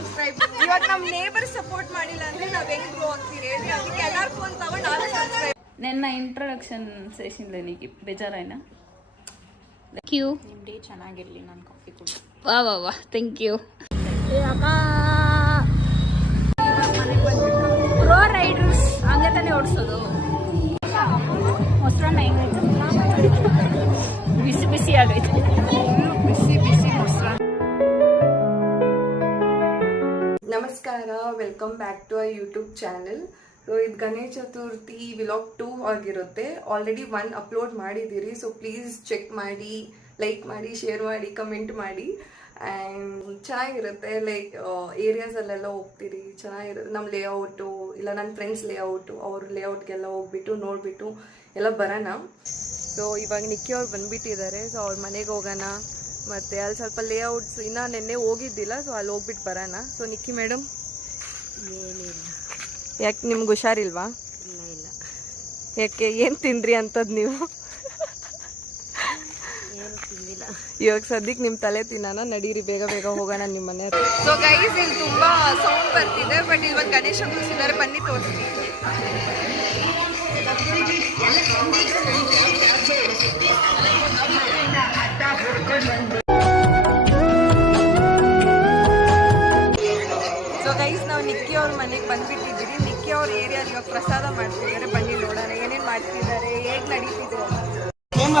Subscribe ಇವಾಗ ನಮ್ neighbour support ಮಾಡಿಲ್ಲ ಅಂದ್ರೆ ನಾವ್ ಹೆಂಗ್ ಗ್ರೋ ಆಗ್ತೀರಿ ಹೇಳಿ? ಅದಕ್ಕೆ ಎಲ್ಲಾರ್ ಫೋನ್ ತಗೊಂಡ್ ನಾವೇ ಸಬ್ಸ್ಕ್ರೈಬ್ ನಿನ್ನ ಇಂಟ್ರೊಡಕ್ಷನ್ ಸೆಷನ್ ನನಗೆ ಬೇಜಾರಾಯ್ನ? ಥ್ಯಾಂಕ್ ಯು ನಿಮ್ಮ ಡೇ ಚೆನ್ನಾಗಿರಲಿ ನಾನು ಕಾಫಿ ಕುಡಿ ವಾ ವಾ ವಾ. ಥ್ಯಾಂಕ್ ಯು ಪ್ರೋ ರೈಡರ್ಸ್ ಹಂಗೆ ತಾನೇ ಓಡಿಸೋದು. ಮೊಸರನ್ನ ಹೆಂಗೈತೆ ಬಿಸಿ ಬಿಸಿ ಆಗೈತೆ. Welcome back to a YouTube channel so ಇದು ಗಣೇಶ ಚತುರ್ಥಿ ವಿಲಾಗ್ ಟೂ ಆಗಿರುತ್ತೆ. ಆಲ್ರೆಡಿ ಒನ್ ಅಪ್ಲೋಡ್ ಮಾಡಿದ್ದೀರಿ. ಸೊ ಪ್ಲೀಸ್ ಚೆಕ್ ಮಾಡಿ ಲೈಕ್ ಮಾಡಿ ಶೇರ್ ಮಾಡಿ ಕಮೆಂಟ್ ಮಾಡಿ. ಆ್ಯಂಡ್ ಚೆನ್ನಾಗಿರುತ್ತೆ ಲೈಕ್ ಏರಿಯಾಸಲ್ಲೆಲ್ಲ ಹೋಗ್ತೀರಿ. ಚೆನ್ನಾಗಿರುತ್ತೆ. ನಮ್ಮ ಲೇಔಟು ಇಲ್ಲ ನನ್ನ ಫ್ರೆಂಡ್ಸ್ ಲೇಔಟು ಅವ್ರ ಲೇಔಟ್ಗೆಲ್ಲ ಹೋಗ್ಬಿಟ್ಟು ನೋಡಿಬಿಟ್ಟು ಎಲ್ಲ ಬರೋಣ. ಸೊ ಇವಾಗ ನಿಕ್ಕಿ ಅವ್ರು ಬಂದುಬಿಟ್ಟಿದ್ದಾರೆ. ಸೊ ಅವ್ರ ಮನೆಗೆ ಹೋಗೋಣ. ಮತ್ತು ಅಲ್ಲಿ ಸ್ವಲ್ಪ ಲೇಔಟ್ಸ್ ಇನ್ನೂ ನಿನ್ನೆ ಹೋಗಿದ್ದಿಲ್ಲ. ಸೊ ಅಲ್ಲಿ ಹೋಗ್ಬಿಟ್ಟು ಬರೋಣ. ಸೊ ನಿಕ್ಕಿ ಮೇಡಮ್ ಏನಿಲ್ಲ. ಯಾಕೆ ನಿಮ್ಗೆ ಹುಷಾರಿಲ್ವಾ? ಇಲ್ಲ ಇಲ್ಲ. ಯಾಕೆ ಏನು ತಿನ್ರಿ ಅಂತದ್ದು ನೀವು? ಏನು ತಿಂದಿಲ್ಲ. ಇವಾಗ ಸದ್ಯಕ್ಕೆ ನಿಮ್ಮ ತಲೆ ತಿನ್ನೋಣ ನಡೀರಿ ಬೇಗ ಬೇಗ ಹೋಗೋಣ ನಿಮ್ಮ ಮನೆ ಸೊ ಗೈಸ್ ಇಲ್ಲಿ ತುಂಬ ಸೌಂಡ್ ಬರ್ತಿದೆ ಬಟ್ ಇವಾಗ ಗಣೇಶ ಕೂರಿಸಿದ್ದಾರೆ ಬನ್ನಿ ತೋರಿಸ್ತೀನಿ.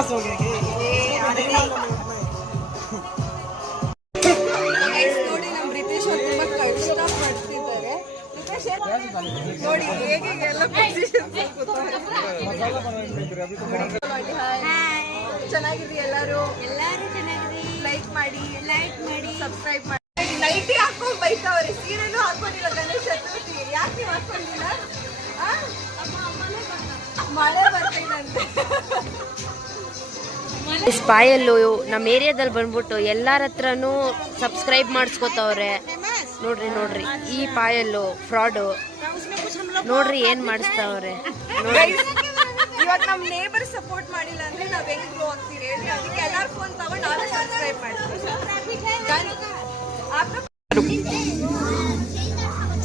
Guys, ನೋಡಿ ನಮ್ಮ ಬ್ರಿಟಿಷ್ ಅವರು ತುಂಬಾ ಕಷ್ಟ ಪಡ್ತಿದ್ದಾರೆ ನೋಡಿ ಹೇಗೆ ಎಲ್ಲ. ಚೆನ್ನಾಗಿರಿ ಎಲ್ಲರೂ? ಎಲ್ಲರೂ ಚೆನ್ನಾಗಿದೆ ಲೈಕ್ ಮಾಡಿ ಲೈಕ್ ಮಾಡಿ. ಸಬ್ಸ್ಕ್ರೈಬ್ ಮಾಡಿ. ನೈಟಿ ಹಾಕೊಂಡು ಬೈತಾವ್ರಿ ಸೀರೆನೂ ಹಾಕೊಂಡಿಲ್ಲ ಗಣೇಶ ಚತುರ್ಥಿ. ಯಾಕೆ ನೀವು ಹಾಕೊಂಡಿಲ್ಲ? ಮಳೆ ಮಳೆ ಸ್ಪಾಯಲ್ಲು ನಮ್ಮ ಏರಿಯಾದಲ್ಲಿ ಬಂದ್ಬಿಟ್ಟು ಎಲ್ಲರ ಹತ್ರನೂ ಸಬ್ಸ್ಕ್ರೈಬ್ ಮಾಡಿಸ್ಕೋತವ್ರೆ. ನೋಡ್ರಿ ನೋಡ್ರಿ. ಈ ಪಾಯಲ್ಲು ಫ್ರಾಡು. ನೋಡ್ರಿ ಏನ್ ಮಾಡಿಸ್ತಾವ್ರೆ. Guys, ಇವಾಗ ನಮ್ ನೇಬರ್ ಸಪೋರ್ಟ್ ಮಾಡಿಲ್ಲ ಅಂದ್ರೆ ನಾವ್ ಹೆಂಗ್ ಗ್ರೋ ಆಗ್ತೀರಿ ಹೇಳಿ ಅದಕ್ಕೆ ಎಲ್ಲಾರ್ ಫೋನ್ ತಗೊಂಡು ನಾವೇ ಸಬ್ಸ್ಕ್ರೈಬ್ ಮಾಡ್ತೀವಿ.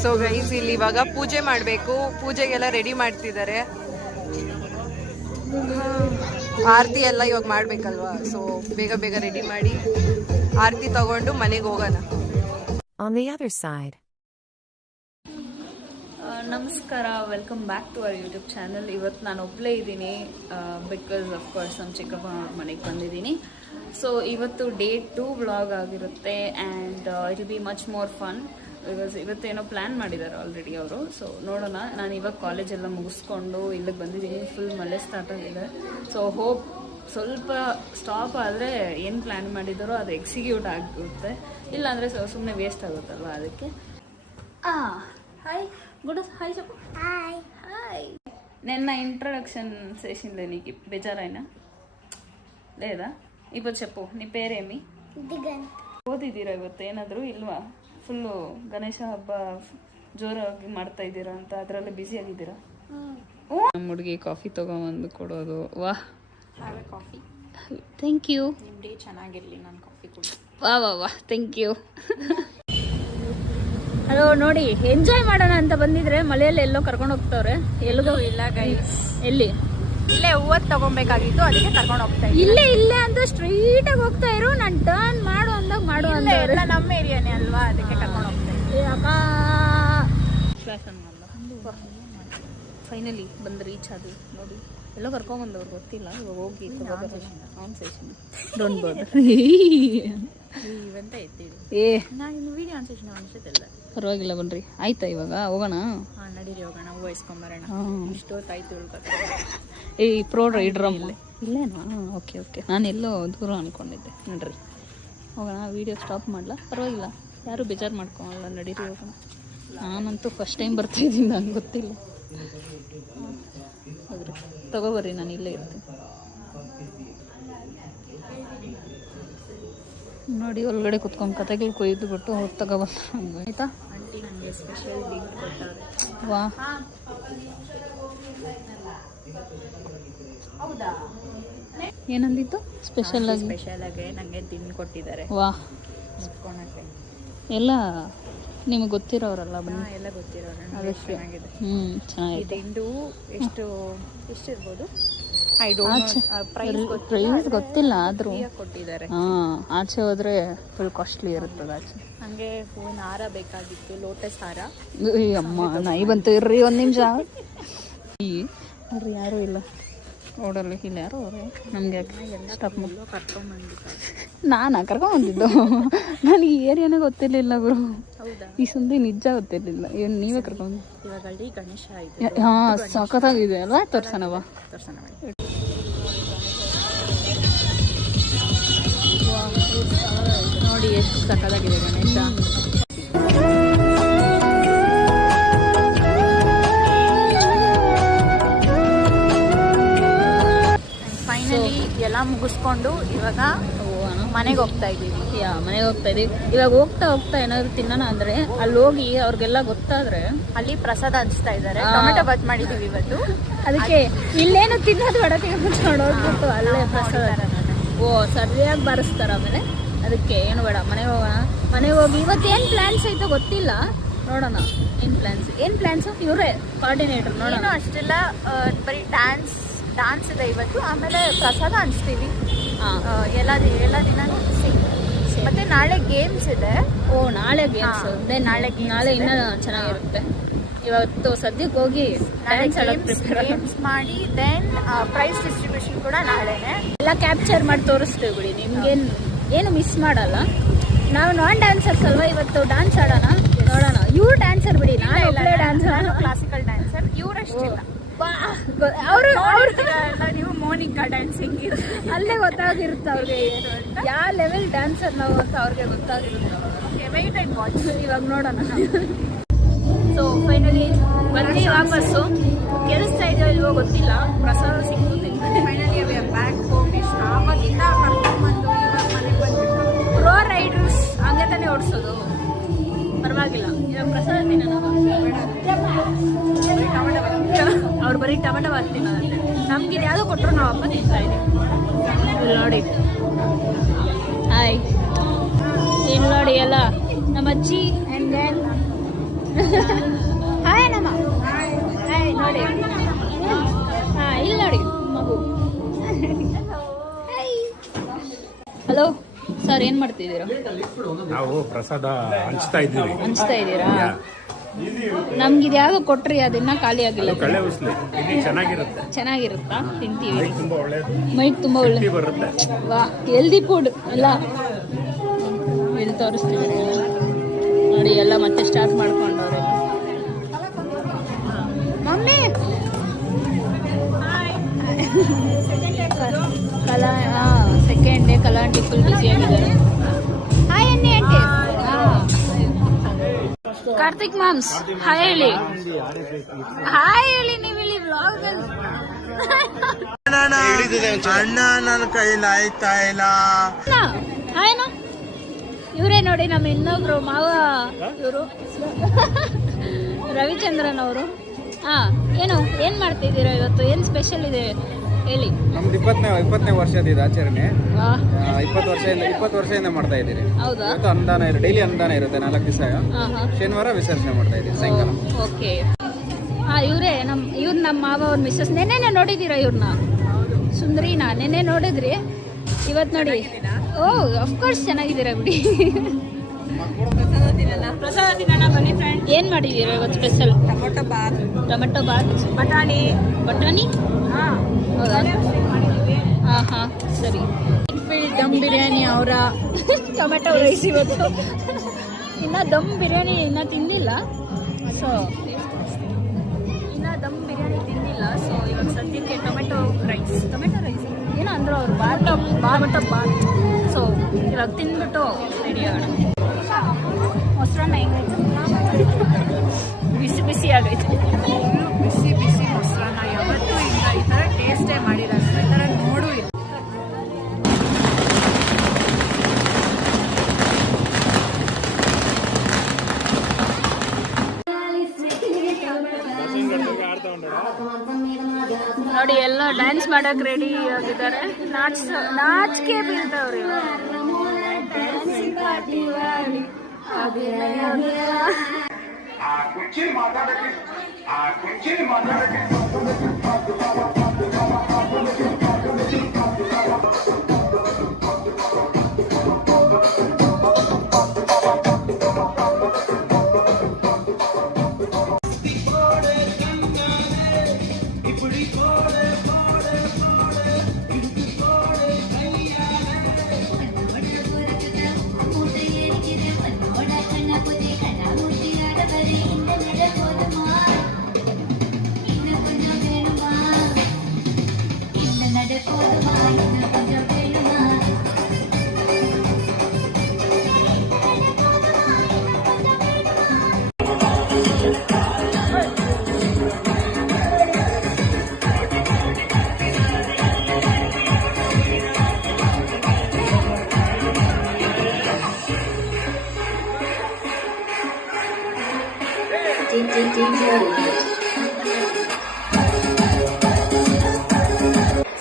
ಸೊ ಗೈಸ್ ಇಲ್ಲಿ ಇವಾಗ ಪೂಜೆ ಮಾಡಬೇಕು. ಪೂಜೆಗೆಲ್ಲ ರೆಡಿ ಮಾಡ್ತಿದ್ದಾರೆ. ಆರತಿ ಎಲ್ಲ ಇವಾಗ ಮಾಡ್ಬೇಕಲ್ವಾ? ಸೊ ಬೇಗ ಬೇಗ ರೆಡಿ ಮಾಡಿ ಆರತಿ ತಗೊಂಡು ಮನೆಗೆ ಹೋಗೋಣ. ಆನ್ ದಿ ಅದರ್ ಸೈಡ್ ನಮಸ್ಕಾರ welcome back to our YouTube channel ಇವತ್ತು ನಾನು ಒಬ್ಬಳೇ ಇದ್ದೀನಿ ಬಿಕಾಸ್ ಆಫ್ ಕೋರ್ಸ್ ನಮ್ಮ ಚಿಕ್ಕಪ್ಪ ಅವ್ರ ಮನೆಗೆ ಬಂದಿದ್ದೀನಿ. ಸೊ ಇವತ್ತು ಡೇ ಟೂ ವ್ಲಾಗ್ ಆಗಿರುತ್ತೆ and it be much more fun because ಇವತ್ತೇನೋ ಪ್ಲ್ಯಾನ್ ಮಾಡಿದ್ದಾರೆ ಆಲ್ರೆಡಿ ಅವರು ಸೊ ನೋಡೋಣ ನಾನು ಇವಾಗ ಕಾಲೇಜೆಲ್ಲ ಮುಗಿಸ್ಕೊಂಡು ಇಲ್ಲಿಗೆ ಬಂದಿದ್ದೀನಿ ಫುಲ್ ಮಳೆ ಸ್ಟಾರ್ಟ್ ಆಗಿದೆ ಸೊ ಹೋಪ್ ಸ್ವಲ್ಪ ಸ್ಟಾಪ್ ಆದರೆ ಏನು ಪ್ಲ್ಯಾನ್ ಮಾಡಿದಾರೋ ಅದು ಎಕ್ಸಿಕ್ಯೂಟ್ ಆಗುತ್ತೆ ಇಲ್ಲಾಂದರೆ ಸುಮ್ಮನೆ ವೇಸ್ಟ್ ಆಗುತ್ತಲ್ವ ಅದಕ್ಕೆ ಆ హాయ్ గుడ్ హాయ్ చెప్పు హాయ్ హాయ్ నిన్న ఇంట్రొడక్షన్ చేసింది నీకు బేజారైనా లేదా ఇప్పుడు చెప్పు నీ పేరేమి ಓದಿದ್ದೀರಾ ಇವತ್ತು ಏನಾದರೂ ಇಲ್ವಾ ಫುಲ್ಲು ಗಣೇಶ ಹಬ್ಬ ಜೋರಾಗಿ ಮಾಡ್ತಾ ಇದ್ದೀರಾ ಅಂತ ಅದರಲ್ಲೇ ಬ್ಯುಸಿ ಆಗಿದ್ದೀರಾ? ನಮ್ಮ ಹುಡುಗಿ ಕಾಫಿ ತಗೊಂಬಂದು ಕೊಡೋದು. ವಾಹ್ ಕಾಫಿ ಥ್ಯಾಂಕ್ ಯು ನಿಮ್ಮ ಡೇ ಚೆನ್ನಾಗಿರಲಿ ನಾನು ಕಾಫಿ ಕುಡಿ ವಾ ವಾ ವಾ ಥ್ಯಾಂಕ್ ಯು ಹಲೋ ನೋಡಿ ಎಂಜಾಯ್ ಮಾಡೋಣ ಅಂತ ಬಂದಿದ್ರೆ ಮಳೆಯಲ್ಲಿ ಎಲ್ಲೋ ಕರ್ಕೊಂಡು ಹೋಗ್ತಾವ್ರೆ. ಎಲ್ಲಿಗೋ ಇಲ್ಲ ಗೈಸ್ ಎಲ್ಲಿ? ಇಲ್ಲೇ ಹೂವತ್ ತಗೊಬೇಕಾಗಿತ್ತು ಅದಕ್ಕೆ ಕರ್ಕೊಂಡು ಹೋಗ್ತಾ ಇಲ್ಲೇ ಇಲ್ಲೇ ಅಂತ ಸ್ಟ್ರೈಟ್ ಆಗಿ ಹೋಗ್ತಾ ಇರೋ ನಾನು ಟರ್ನ್ ಮಾಡು ಅಂದಾಗ ಮಾಡು ಇಲ್ಲ ಅಂತ ಎಲ್ಲ ನಮ್ಮ ಏರಿಯಾನೇ ಅಲ್ವಾ? ಅದಕ್ಕೆ ಕರ್ಕೊಂಡು ಹೋಗ್ತಾ ಫೈನಲಿ ಬಂದು ರೀಚ್ ಆದ್ವಿ. ನೋಡಿ ಎಲ್ಲೋ ಕರ್ಕೊಂಬಂದವ್ರು ಗೊತ್ತಿಲ್ಲ. ಇವಾಗ ಹೋಗಿ ಆನ್ ಸೆಷನ್ ಡೋಂಟ್ ಬೋರ್ಡ್ ಇವಂತ ಎತ್ತಿದ್ದು ಏ ನಾನು ಇನ್ನು ವಿಡಿಯೋ ಅನ್ಸೇಷನ್ ಅನ್ಸುತ್ತಿಲ್ಲ. ಪರವಾಗಿಲ್ಲ ಬನ್ರಿ. ಆಯ್ತಾ ಇವಾಗ? ಹೋಗೋಣ? ಹಾಂ ನಡೀರಿ ಹೋಗೋಣ. ವಹಿಸ್ಕೊಂಬರೋಣ ಇಷ್ಟೊತ್ತಾಯ್ತು ಉಳ್ಕೊತ. ಏ ಪ್ರೋ ರೈಡ್ರಮ್ ಇಲ್ಲೇನಾ ಓಕೆ ಓಕೆ ನಾನು ಎಲ್ಲೋ ದೂರ ಅನ್ಕೊಂಡಿದ್ದೆ. ನೋಡ್ರಿ. ಹೋಗೋಣ ವೀಡಿಯೋ ಸ್ಟಾಪ್ ಮಾಡಲ್ಲ ಪರವಾಗಿಲ್ಲ ಯಾರು ಬೇಜಾರು ಮಾಡ್ಕೊಳಲ್ಲ ನಡೀರಿ ಹೋಗೋಣ. ನಾನಂತೂ ಫಸ್ಟ್ ಟೈಮ್ ಬರ್ತಾಯಿದ್ದೀನಿ ನಂಗೆ ಗೊತ್ತಿಲ್ಲ. ಹೌದ್ರಿ ತಗೋಬರ್ರಿ ನಾನು ಇಲ್ಲೇ ಇರ್ತೀನಿ. ನೋಡಿ ಒಳಗಡೆ ಕುತ್ಕೊಂಡು ಕತೆಗಳು ಕೊಯ್ದು ಬಿಟ್ಟು ಹೋಗಿ ತಗೊಬಂದ ಆಯ್ತಾ? ವಾ. ನನಗೆ ಏನಂದಿತ್ತು? ಸ್ಪೆಷಲ್ ಆಗಿ. ಸ್ಪೆಷಲ್ ಆಗಿ ನನಗೆ ತಿಂದು ಕೊಟ್ಟಿದ್ದಾರೆ. ವಾಹ್ ಎಲ್ಲ ನಿಮಗೆ ಗೊತ್ತಿರೋರಲ್ಲ ಬನ್ನಿ. ಎಲ್ಲ ಗೊತ್ತಿರೋರು. ಅದಕ್ಕೆ ಚೆನ್ನಾಗಿದೆ. ಹ್ಞೂ ಚೆನ್ನಾಗಿದೆ. ದಿಂಡು ಎಷ್ಟು ಎಷ್ಟಿರ್ಬೋದು ಐ ಆಚೆ ಡೋಂಟ್ ಪ್ರೈಸ್ ಗೊತ್ತಿಲ್ಲ ಆದರೂ ಕೊಟ್ಟಿದ್ದಾರೆ. ಹಾಂ ಆಚೆ ಹೋದರೆ ಫುಲ್ ಕಾಸ್ಟ್ಲಿ ಇರುತ್ತದೆ ಆಚೆ. ಹಂಗೆ ಹೂವಿನ ಹಾರ ಬೇಕಾಗಿತ್ತು ಲೋಟಸ್ ಹಾರ. ಅಮ್ಮ ನಾಯಿ ಬಂತು ಇರ್ರಿ ಒಂದು ನಿಮಿಷ. ಈ ನೋಡ್ರಿ ಯಾರೂ ಇಲ್ಲ. ರೋಡಲ್ಲಿ ಇಲ್ಲಿ ಯಾರು ಅವರು. ನಮಗೆ ಸ್ಟಾಪ್ ನಾನು ಕರ್ಕೊಂಬಂದಿದ್ದು ನನಗೆ ಈ ಏರಿಯಾನೇ ಗೊತ್ತಿರಲಿಲ್ಲ ಗುರು. ಈ ಸುದ್ದಿ ನಿಜ ಗೊತ್ತಿರಲಿಲ್ಲ. ಏನು ನೀವೇ ಕರ್ಕೊಂಡು ಅಲ್ಲಿ ಹಾಂ ಸಖತ್ತಾಗಿದೆ ಅಲ್ವಾ? ತೋರ್ಸೋಣವ ತೋರ್ಸೋಣ ನೋಡಿ ಎಷ್ಟು ಸಖತ್ತಾಗಿದೆ ಗಣೇಶ. ಮುಗಿಸ್ಕೊಂಡು ಇವಾಗ ಮನೆಗೆ ಹೋಗ್ತಾ ಇದ್ದೀವಿ. ಯಾ ಮನೆಗೆ ಹೋಗ್ತಾ ಇದೀವಿ ಇವಾಗ ಹೋಗ್ತಾ ಹೋಗ್ತಾ ಏನಾದ್ರು ತಿನ್ನೋಣ ಅಂದ್ರೆ ಅಲ್ಲಿ ಹೋಗಿ ಅವ್ರಿಗೆಲ್ಲ ಗೊತ್ತಾದ್ರೆ ಅಲ್ಲಿ ಪ್ರಸಾದ ಹಂಚ್ತಾ ಇದ್ದಾರೆ. ಟೊಮೆಟೊ ಬಾತ್ ಮಾಡಿದೀವಿ ಇವತ್ತು. ಅದಕ್ಕೆ ಇಲ್ಲೇನು ತಿನ್ನೋದು ಬಡಕೆ ನೋಡೋದ್ಬಿಟ್ಟು ಅಲ್ಲೇ ಪ್ರಸಾದ. ಓ ಸರಿಯಾಗಿ ಬಾರಿಸ್ತಾರ ಆಮೇಲೆ? ಅದಕ್ಕೆ ಏನು ಬೇಡ ಮನೆಗೆ ಹೋಗೋಣ. ಮನೆಗೆ ಹೋಗಿ ಇವತ್ತು ಏನು ಪ್ಲಾನ್ಸ್ ಐತೋ ಗೊತ್ತಿಲ್ಲ. ನೋಡೋಣ. ಏನು ಪ್ಲಾನ್ಸ್ ಏನು ಪ್ಲಾನ್ಸ್ ಇವರೇ ಕೋಆರ್ಡಿನೇಟರ್ ನೋಡೋಣ. ಅಷ್ಟೆಲ್ಲ. ಬರೀ ಡ್ಯಾನ್ಸ್ ಡಾನ್ಸ್ ಇದೆ ಇವತ್ತು. ಆಮೇಲೆ ಪ್ರಸಾದ ಹಂಚ್ತೀವಿ. ಎಲ್ಲ ದಿನ ಎಲ್ಲ ದಿನ ಮತ್ತೆ ನಾಳೆ ಗೇಮ್ಸ್ ಇದೆ. ಓ ನಾಳೆ ಗೇಮ್ಸ್ ಅದೇ ನಾಳೆ ನಾಳೆ ಇನ್ನೂ ಚೆನ್ನಾಗಿರುತ್ತೆ. ಇವತ್ತು ಸದ್ಯಕ್ಕೆ ಹೋಗಿ ಗೇಮ್ಸ್ ಮಾಡಿ ದೆನ್ ಪ್ರೈಸ್ ಡಿಸ್ಟ್ರಿಬ್ಯೂಷನ್ ಕೂಡ ನಾಳೆನೆ. ಎಲ್ಲ ಕ್ಯಾಪ್ಚರ್ ಮಾಡಿ ತೋರಿಸ್ತೀವಿ ಬಿಡಿ. ನಿಮ್ಗೇನು ಏನು ಮಿಸ್ ಮಾಡಲ್ಲ. ನಾವು ನಾನ್ ಡ್ಯಾನ್ಸರ್ಸ್ ಅಲ್ವಾ? ಇವತ್ತು ಡ್ಯಾನ್ಸ್ ಆಡೋಣ? ನೋಡೋಣ. ಇವ್ರು ಡ್ಯಾನ್ಸರ್ ಬಿಡಿ. ನಾನು ಒಬ್ಬಳೇ ಡ್ಯಾನ್ಸರ್ ಕ್ಲಾಸಿಕಲ್ ಡ್ಯಾನ್ಸರ್ ಇವರಷ್ಟಿಲ್ಲ. ಅವರು ಅವರು ನೀವು ಮೋನಿಕಾ ಡ್ಯಾನ್ಸಿಂಗ್ ಅಲ್ಲೇ ಗೊತ್ತಾಗಿರುತ್ತೆ ಅವ್ರಿಗೆ. ಯಾವ ಲೆವೆಲ್ ಡ್ಯಾನ್ಸರ್ ನಾವು ಅಂತ ಅವ್ರಿಗೆ ಗೊತ್ತಾಗಿರುತ್ತೆ. ವೆಯ್ಟ್ ಅಂಡ್ ವಾಚ್ ಇವಾಗ ನೋಡೋಣ ಸೊ ಫೈನಲಿ ಬಂದು ವಾಪಸ್ಸು. ಕೆಲಸ್ತಾ ಇದೆಯೋ ಇಲ್ವೋ ಗೊತ್ತಿಲ್ಲ. ಪ್ರಸಾದ ತಿಂದ್ಬಿಟ್ಟೆ. ಫೈನಲಿ ಬ್ಯಾಕ್ ಹೋಮ್ ಇಷ್ಟು ಆವಾಗಿಂದ ಕರ್ಕೊಂಡ್ಬಂದು ಇವಾಗ ಮನೆಗೆ ಪ್ರೋ ರೈಡರ್ಸ್ ಹಂಗೆ ತಾನೇ ಓಡಿಸೋದು. ಪರವಾಗಿಲ್ಲ. ಇವಾಗ ಪ್ರಸಾದ ತಿನ್ನೋಣ. ಅವ್ರು ಬರೀ ಟೊಮೆಟೊ ಬಾತ್ ತಿನ್ನೋದಂತೆ ನಮ್ಗೆ ಇದು ಯಾವುದೋ ಕೊಟ್ಟರು ನಾವು ಅಪ್ಪ ತಿಂತಾ ಇದ್ದೀವಿ ಇಲ್ಲಿ ನೋಡಿ. ಹಾಯ್ ಇಲ್ಲಿ ನೋಡಿ ಎಲ್ಲ. ನಮ್ಮ ಅಜ್ಜಿ ಆ್ಯಂಡ್ ದೆನ್ ಹಾಯ್ ನಮ್ಮ. ಹಾಯ್ ನೋಡಿ. ಹಾಂ ಇಲ್ಲಿ ನೋಡಿ ಮಗು. ಹಲೋ ಸರ್ ಏನು ಮಾಡ್ತಿದ್ದೀರಾ? ನಾವು ಪ್ರಸಾದ ಹಂಚ್ತಾ ಇದ್ದೀವಿ. ಹಂಚ್ತಾ ಇದ್ದೀರಾ? ನಮ್ಗೆ ಇದು ಯಾವಾಗ ಕೊಟ್ರಿ ಅದನ್ನ ಖಾಲಿ ಆಗಿಲ್ಲ. ಕಳ್ಳೆ ಉಸ್ಲಿ. ಇಲ್ಲಿ ಚೆನ್ನಾಗಿರುತ್ತೆ. ಚೆನ್ನಾಗಿರುತ್ತಾ? ತಿಂತೀವಿ. ತುಂಬಾ ಒಳ್ಳೇದು. ಮೈಕ್ ತುಂಬಾ ಒಳ್ಳೆ ಬರುತ್ತೆ. ವಾ ಹೆಲ್ದಿ ಫುಡ್ ಅಲ್ಲ. ಇಲ್ಲಿ ತೋರಿಸ್ತಿದ್ದಾರೆ ನೋಡಿ ಎಲ್ಲ ಮತ್ತೆ ಸ್ಟಾರ್ಟ್ ಮಾಡ್ಕೊಂಡವ್ರೆ. ಮಮ್ಮಿ! ಕಲಾ ಹಾಂ second day Kala full busy ಆಗಿದ್ದಾರೆ. ಕಾರ್ತಿಕ್ ಮಾಮ್ಸ್ ಹಾಯ್ ಹೇಳಿ. ಹಾಯ್ ಹೇಳಿ ನೀವು ಇಲ್ಲಿ ವ್ಲಾಗ್ ಅಣ್ಣ ನನ್ನ ಕೈಲಿ ಆಯ್ತಾ ಇಲ್ಲ. ಹಾಯ್ ಇವರೇ ನೋಡಿ ನಮ್ಮ ಇನ್ನೊಬ್ರು ಮಾವ ಇವರು. ರವಿಚಂದ್ರನ್ ಅವರು. ಹಾ ಏನು ಏನ್ ಮಾಡ್ತಿದ್ದೀರಾ ಇವತ್ತು? ಏನ್ ಸ್ಪೆಷಲ್ ಇದೆ? ಹೇಳಿ. ನಮ್ದು ಇಪ್ಪತ್ತನೇ ಇಪ್ಪತ್ತನೇ ವರ್ಷದ ಇದು ಆಚರಣೆ. ಇಪ್ಪತ್ತು ವರ್ಷದಿಂದ ಇಪ್ಪತ್ತು ವರ್ಷದಿಂದ ಮಾಡ್ತಾ ಇದ್ದೀರಿ. ಹೌದಾ? ಇವತ್ತು ಅನುದಾನ ಇರುತ್ತೆ ಡೈಲಿ ಅನುದಾನ ಇರುತ್ತೆ ನಾಲ್ಕು ದಿವಸ. ಶನಿವಾರ ವಿಸರ್ಜನೆ ಮಾಡ್ತಾ ಇದ್ದೀರಿ ಸಾಯಂಕಾಲ. ಓಕೆ. ಹಾ ಇವರೇ ನಮ್ಮ ಇವ್ರು ನಮ್ಮ ಮಾವ ಅವ್ರ ಮಿಸ್ಸಸ್. ನೆನ್ನೆನೆ ನೋಡಿದ್ದೀರಾ ಇವ್ರನ್ನ ಸುಂದರಿನಾ ನೆನ್ನೆ ನೋಡಿದ್ರಿ? ಇವತ್ತು ನೋಡಿ. ಓ ಅಫ್ಕೋರ್ಸ್ ಚೆನ್ನಾಗಿದ್ದೀರಾ ಬಿಡಿ. ಏನ್ ಮಾಡಿದ್ದೀರಾ ಇವತ್ತು special tomato bath. Tomato bath? ಬಟಾಣಿ. ಬಟಾಣಿ? ಹೌದಾ? ಹಾಂ ಹಾಂ ಸರಿ. ದಮ್ ಬಿರಿಯಾನಿ ಅವರ. ಟೊಮೆಟೊ ರೈಸ್ ಇವತ್ತು. ಇನ್ನ ದಮ್ ಬಿರಿಯಾನಿ ಇನ್ನ ತಿಂದಿಲ್ಲ ಸೊ ಇನ್ನ ದಮ್ ಬಿರಿಯಾನಿ ತಿಂದಿಲ್ಲ ಸೊ ಇವಾಗ ಸದ್ಯಕ್ಕೆ ಟೊಮೆಟೊ ರೈಸ್ ಟೊಮೆಟೊ ರೈಸ್ ಏನೋ ಅಂದ್ರೆ ಅವ್ರು ಬಾಟ ಬಾಟ ಬಾತ್. ಸೊ ಇವಾಗ ತಿಂದ್ಬಿಟ್ಟು ರೆಡಿ ಆಗೋಣ. ಮೊಸರನ್ನ ಹೆಂಗೈತೆ ಬಿಸಿ ಬಿಸಿ ಆಗೈತೆ. ಬಿಸಿ ಬಿಸಿ ಮೊಸರನ್ನ ಯಾವತ್ತೂ ಈಗ ಈ ಥರ ಟೇಸ್ಟೇ ಮಾಡಿರಲ್ಲ ಈ ಥರ ನೋಡು ಇಲ್ಲ. ನೋಡಿ ಎಲ್ಲ ಡ್ಯಾನ್ಸ್ ಮಾಡಕ್ ರೆಡಿ ಆಗಿದ್ದಾರೆ. ನಾಚ್ ನಾಚಿಕೆ ಬೀಳ್ತಾವ್ರಿ കാട്ടിവാടി അഭിനയമേ ആ കുച്ചിരി മാതാടക്കി ആ കുച്ചിരി മാതാടക്കി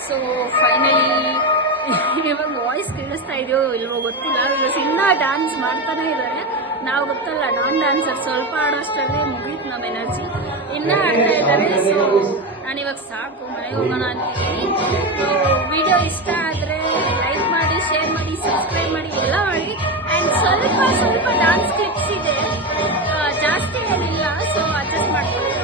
ಸೊ ಫೈನಲಿ ಇವಾಗ ವಾಯ್ಸ್ ಕೇಳಿಸ್ತಾ ಇದೆಯೋ ಇಲ್ವೋ ಗೊತ್ತಿಲ್ಲ. ಬಿಕಾಸ್ ಇನ್ನೂ ಡ್ಯಾನ್ಸ್ ಮಾಡ್ತಾನೆ ಇದ್ದಾರೆ ನಾವು ಗೊತ್ತಲ್ಲ, ನಾನ್ ಡ್ಯಾನ್ಸರ್ ಸ್ವಲ್ಪ ಆಡೋಷ್ಟರಲ್ಲಿ ಮುಗೀತು ನಮ್ಮ ಎನರ್ಜಿ ಇನ್ನೂ ಆಡ್ತಾ ಇದ್ದಾರೆ ಸೊ ನಾನಿವಾಗ ಸಾಕು, ಮನೆಗೆ ಹೋಗೋಣ ಅಂತ ವಿಡಿಯೋ ಇಷ್ಟ ಆದರೆ ಲೈಕ್ ಮಾಡಿ ಶೇರ್ ಮಾಡಿ ಸಬ್ಸ್ಕ್ರೈಬ್ ಮಾಡಿ, ಎಲ್ಲ ಮಾಡಿ. ಆ್ಯಂಡ್ ಸ್ವಲ್ಪ ಸ್ವಲ್ಪ ಡ್ಯಾನ್ಸ್ ಕ್ಲಿಪ್ಸ್ ಇದೆ. Uh, ಜಾಸ್ತಿ just my.